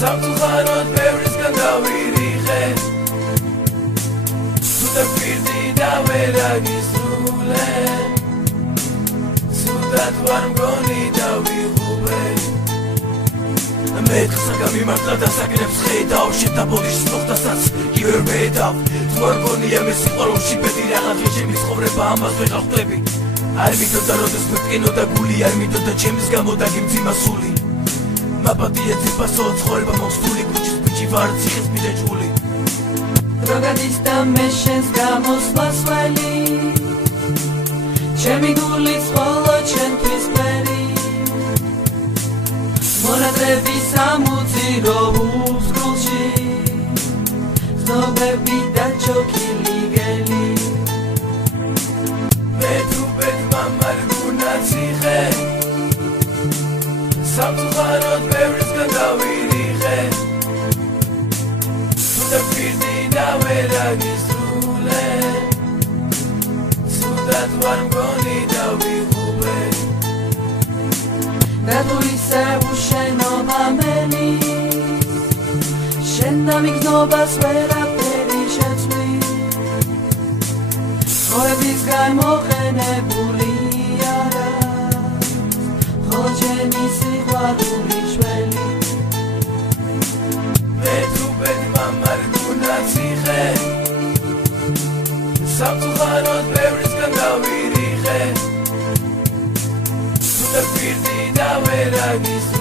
სამწუხაროდ ბევრისგან გავირიხე თუნდა პირდი და ვერ აგისრულე სუდად ვარ მგონი დავიღუპე მე ხსა გამიმართლა და საკნებს ხედავ შეთაბოდის მოხდასაც კი ვერ ვედავ თუ არ გონია მე სიყვარულში ბედი რაღაც ჩემი ცხოვრება ამას ვეღარ ხვდები არ მითოდა როდეს მეკინოდა გული არ მითოდა ჩემის გამო დაგიმძიმა სული მაპატია ციფასო ცხოვრება მოსული კუჩის ბიჭი ვარ ციხის ბიჭული რო გადის და მე შენს გამოსვლას ველი ჩემი გულის ხოლო ჩემთვის ფერი მონადრევის ამუძირო უსკულში ხნობები და ჩოქილი გელი მე თუ ბედმა მარგუნა ციხე სამწუხაროდ ბევრისგან გავირიხე თუნდა პირდი და ვერ აგისრულე სუდად ვარ მგონი დავიღუპე და თუ ისევ უშენობა მენი შენ დამიგნობას ვერაფერი შეცვლი ხოების გამოყენებული არა ხოლო ჩემი სიყვარული შველი მე თუ ბედმა მარგუნა ციხე სამწუხაროდ ბევრისგან გავირიხე თუნდა პირდი და ვერ აგისრულე